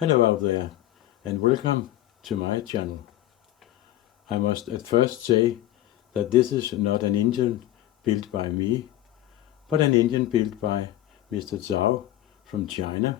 Hello out there, and welcome to my channel. I must at first say that this is not an engine built by me, but an engine built by Mr. Zhou from China,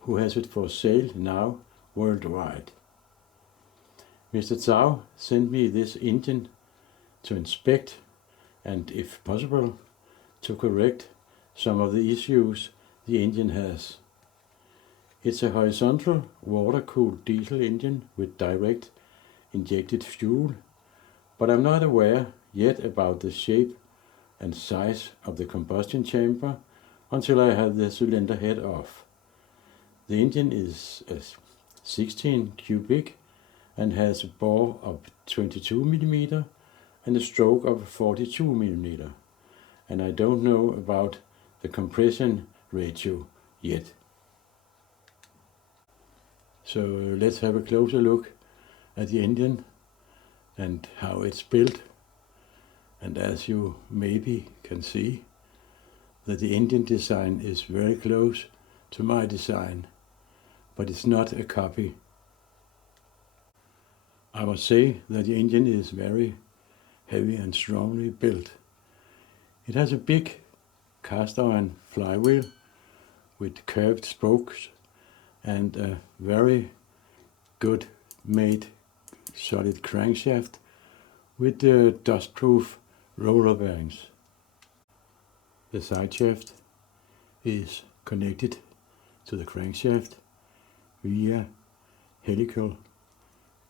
who has it for sale now worldwide. Mr. Zhou sent me this engine to inspect and, if possible, to correct some of the issues the engine has. It's a horizontal water-cooled diesel engine with direct injected fuel, but I'm not aware yet about the shape and size of the combustion chamber until I have the cylinder head off. The engine is 16 cubic and has a bore of 22 mm and a stroke of 42 mm, and I don't know about the compression ratio yet. So let's have a closer look at the engine and how it's built. And as you maybe can see, that the engine design is very close to my design, but it's not a copy. I must say that the engine is very heavy and strongly built. It has a big cast iron flywheel with curved spokes and a very good made solid crankshaft with dustproof roller bearings. The side shaft is connected to the crankshaft via helical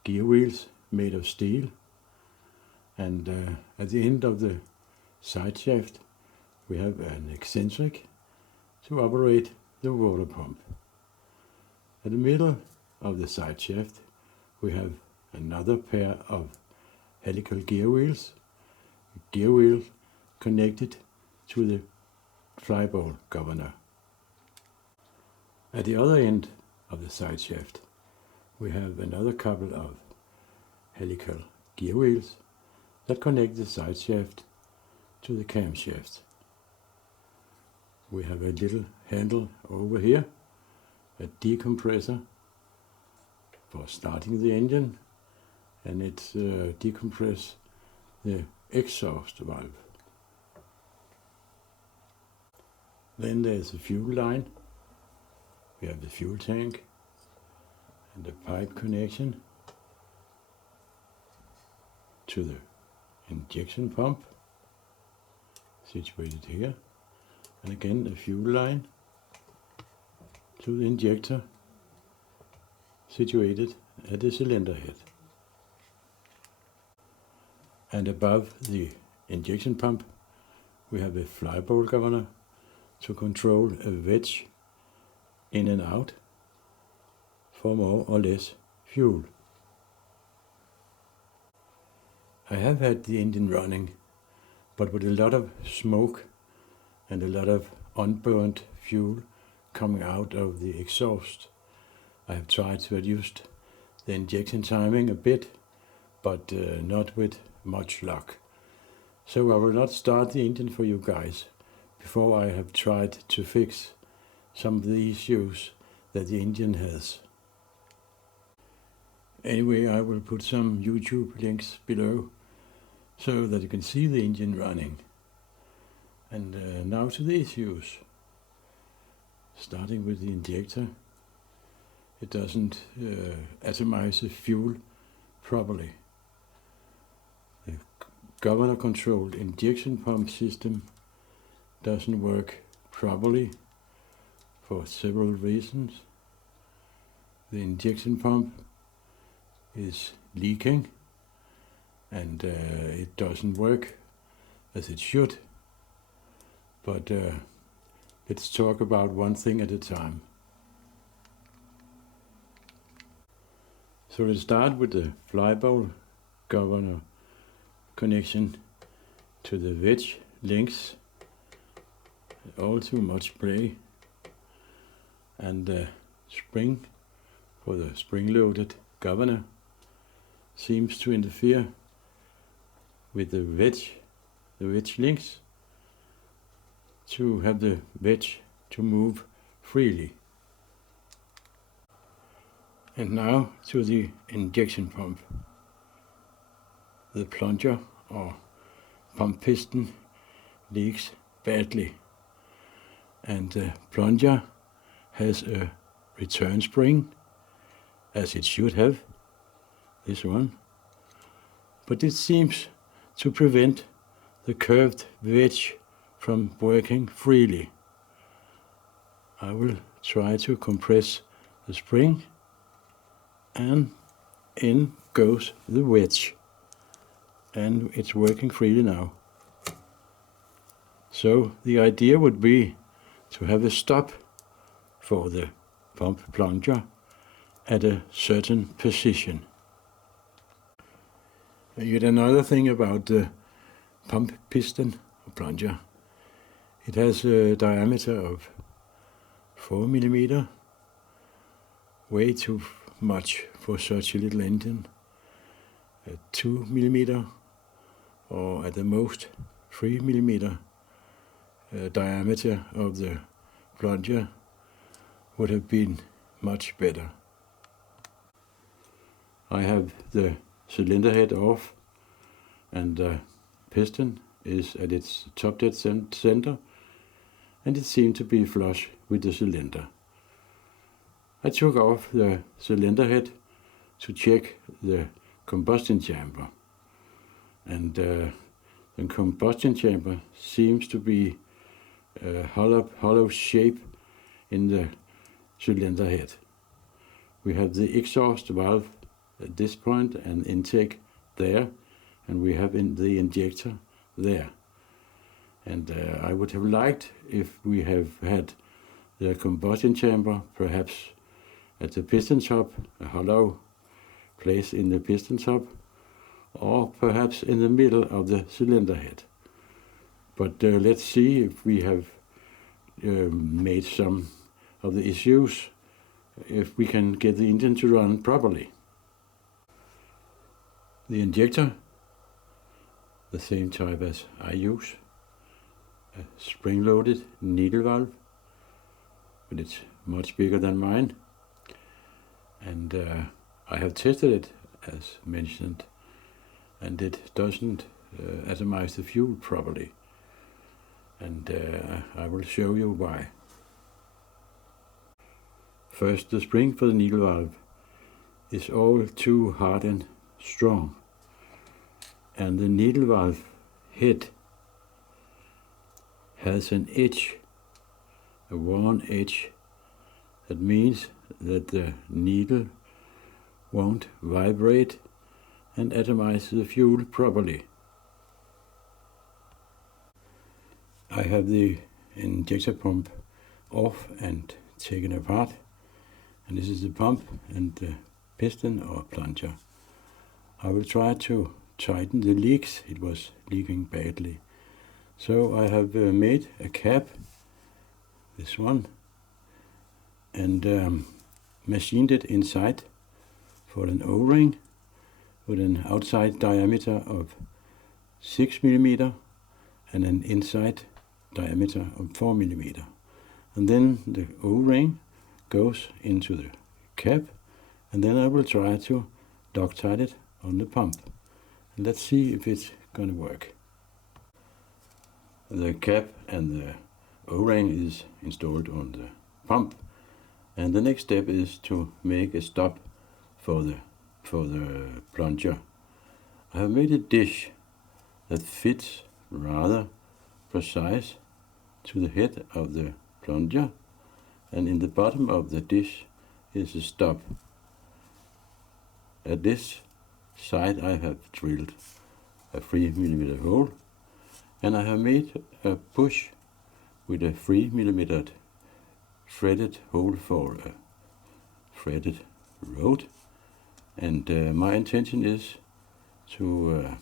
gear wheels made of steel, and at the end of the side shaft we have an eccentric to operate the water pump. At the middle of the side shaft we have another pair of helical gear wheels, connected to the flyball governor. At the other end of the side shaft we have another couple of helical gear wheels that connect the side shaft to the camshaft. We have a little handle over here, a decompressor for starting the engine, and it decompress the exhaust valve. Then there's a fuel line. We have the fuel tank and the pipe connection to the injection pump situated here, and again a fuel line to the injector situated at the cylinder head. And above the injection pump we have a flyball governor to control a wedge in and out for more or less fuel. I have had the engine running, but with a lot of smoke and a lot of unburnt fuel coming out of the exhaust. I have tried to reduce the injection timing a bit, but not with much luck. So I will not start the engine for you guys before I have tried to fix some of the issues that the engine has. Anyway, I will put some YouTube links below so that you can see the engine running. And now to the issues. Starting with the injector, it doesn't atomize the fuel properly. The governor controlled injection pump system doesn't work properly for several reasons. The injection pump is leaking and it doesn't work as it should. But let's talk about one thing at a time. So let's start with the flyball governor connection to the wedge links. All too much play, and the spring for the spring-loaded governor seems to interfere with the wedge links to have the wedge to move freely. And now to the injection pump. The plunger or pump piston leaks badly, and the plunger has a return spring, as it should have, this one, but it seems to prevent the curved wedge from working freely. I will try to compress the spring, and in goes the wedge, and it's working freely now. So the idea would be to have a stop for the pump plunger at a certain position. Yet another thing about the pump piston or plunger, it has a diameter of 4 millimeter, way too much for such a little engine. 2 millimeter or at the most 3 millimeter diameter of the plunger would have been much better. I have the cylinder head off, and the piston is at its top dead center, and it seemed to be flush with the cylinder. I took off the cylinder head to check the combustion chamber, and the combustion chamber seems to be a hollow shape in the cylinder head. We have the exhaust valve at this point and intake there, and we have the injector there. And I would have liked if we have had the combustion chamber perhaps at the piston top, a hollow place in the piston top, or perhaps in the middle of the cylinder head. But let's see if we have made some of the issues, if we can get the engine to run properly. The injector, the same type as I use, a spring-loaded needle valve, but it's much bigger than mine. And I have tested it, as mentioned, and it doesn't atomize the fuel properly. And I will show you why. First, the spring for the needle valve is all too hard and strong, and the needle valve head has an edge, a worn edge. That means that the needle won't vibrate and atomize the fuel properly. I have the injector pump off and taken apart, and this is the pump and the piston or plunger. I will try to tighten the leaks. It was leaking badly. So I have made a cap, this one, and machined it inside for an O-ring with an outside diameter of 6 millimeter and an inside diameter of 4 millimeter. And then the O-ring goes into the cap, and then I will try to Loctite it on the pump. And let's see if it's going to work. The cap and the O-ring is installed on the pump, and the next step is to make a stop for the plunger. I have made a dish that fits rather precise to the head of the plunger, and in the bottom of the dish is a stop. At this side I have drilled a 3 millimeter hole, and I have made a push with a 3 millimeter threaded hole for a threaded rod, and my intention is to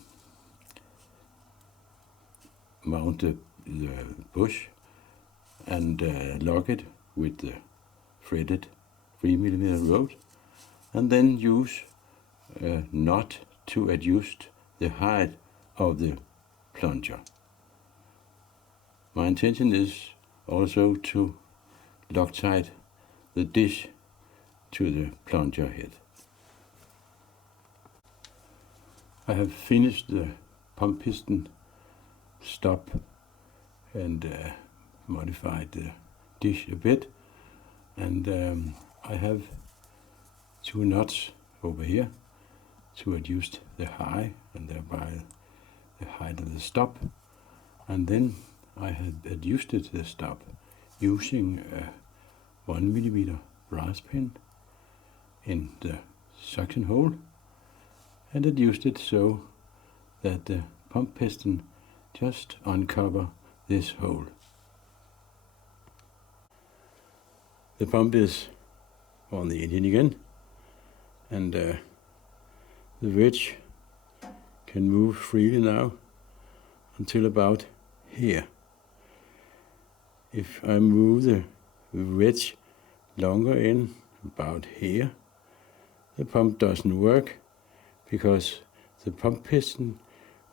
mount the push and lock it with the threaded 3 millimeter rod, and then use a nut to adjust the height of the plunger. My intention is also to Loctite the dish to the plunger head. I have finished the pump piston stop and modified the dish a bit, and I have two nuts over here to adjust the height and thereby the height of the stop, and then I have adjusted the stop using a 1 mm brass pin in the suction hole and adjust it so that the pump piston just uncover this hole. The pump is on the engine again, and the wedge can move freely now until about here. If I move the wedge longer in about here, the pump doesn't work because the pump piston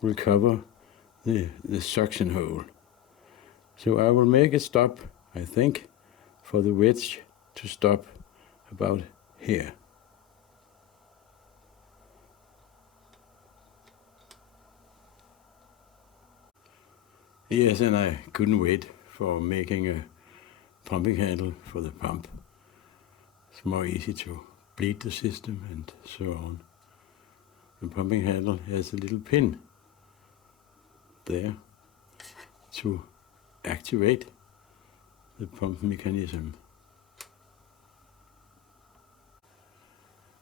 will cover the suction hole. So I will make a stop, I think, for the wedge to stop about here. Yes, and I couldn't wait for making a pumping handle for the pump. It's more easy to bleed the system and so on. The pumping handle has a little pin there to activate the pump mechanism.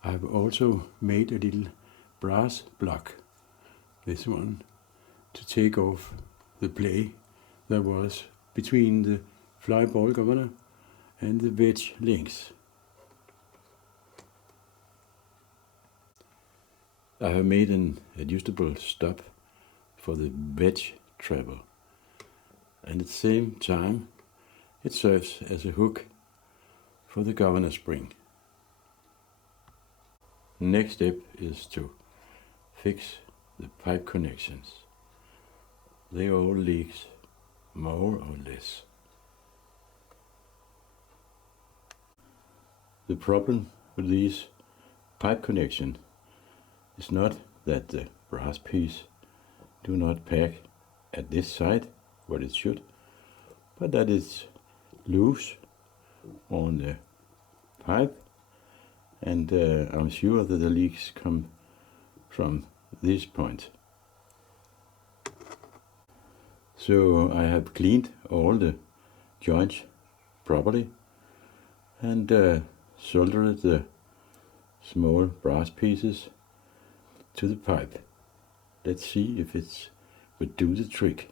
I've also made a little brass block, this one, to take off the play that was between the fly ball governor and the wedge links. I have made an adjustable stop for the wedge travel, and at the same time it serves as a hook for the governor spring. Next step is to fix the pipe connections. They all leak more or less. The problem with these pipe connections is not that the brass piece do not pack at this side where it should, but that it's loose on the pipe, and I'm sure that the leaks come from this point. So I have cleaned all the joints properly and soldered the small brass pieces to the pipe. Let's see if it would do the trick.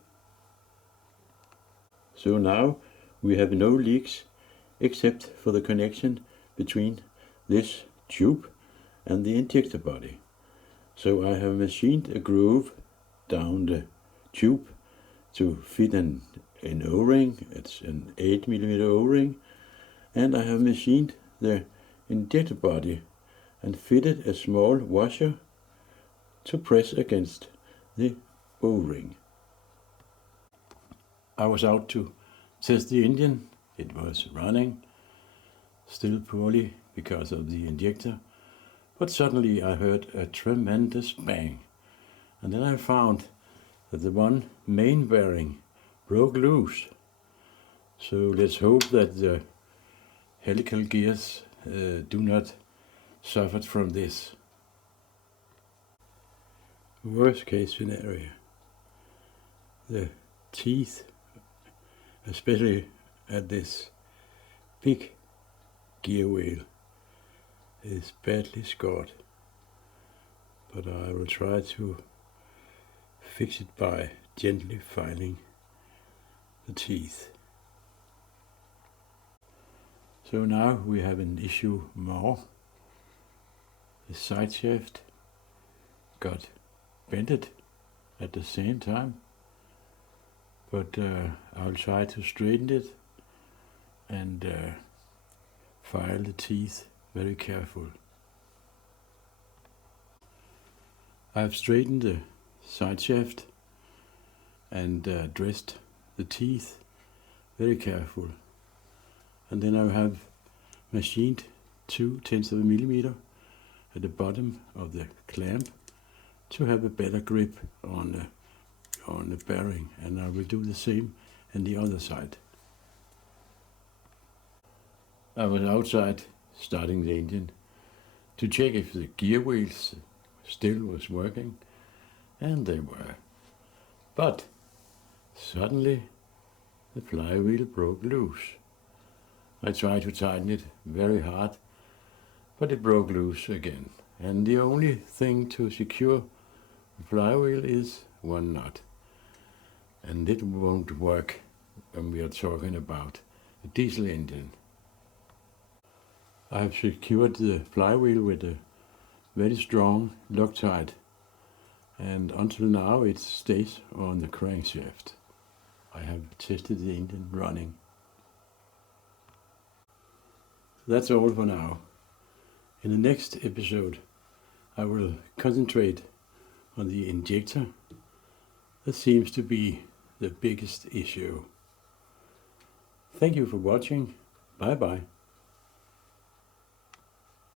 So now we have no leaks except for the connection between this tube and the injector body. So I have machined a groove down the tube to fit an O-ring. It's an 8 mm O-ring, and I have machined the injector body and fitted a small washer to press against the O-ring. I was out to test the engine. It was running, still poorly because of the injector, but suddenly I heard a tremendous bang, and then I found that the one main bearing broke loose. So let's hope that the helical gears do not suffer from this. Worst case scenario, the teeth, especially at this big gear wheel, is badly scored, but I will try to fix it by gently filing the teeth. So now we have an issue more. The side shaft got bended at the same time, but I'll try to straighten it and file the teeth very careful. I've straightened the side shaft and dressed the teeth very careful, and then I have machined 2/10 of a millimeter at the bottom of the clamp to have a better grip on the bearing, and I will do the same on the other side. I was outside starting the engine to check if the gear wheels still was working, and they were. But suddenly the flywheel broke loose. I tried to tighten it very hard, but it broke loose again. And the only thing to secure the flywheel is one nut. And it won't work when we are talking about a diesel engine. I have secured the flywheel with a very strong Loctite, and until now it stays on the crankshaft. I have tested the engine running. That's all for now. In the next episode I will concentrate on the injector. That seems to be the biggest issue. Thank you for watching. Bye bye.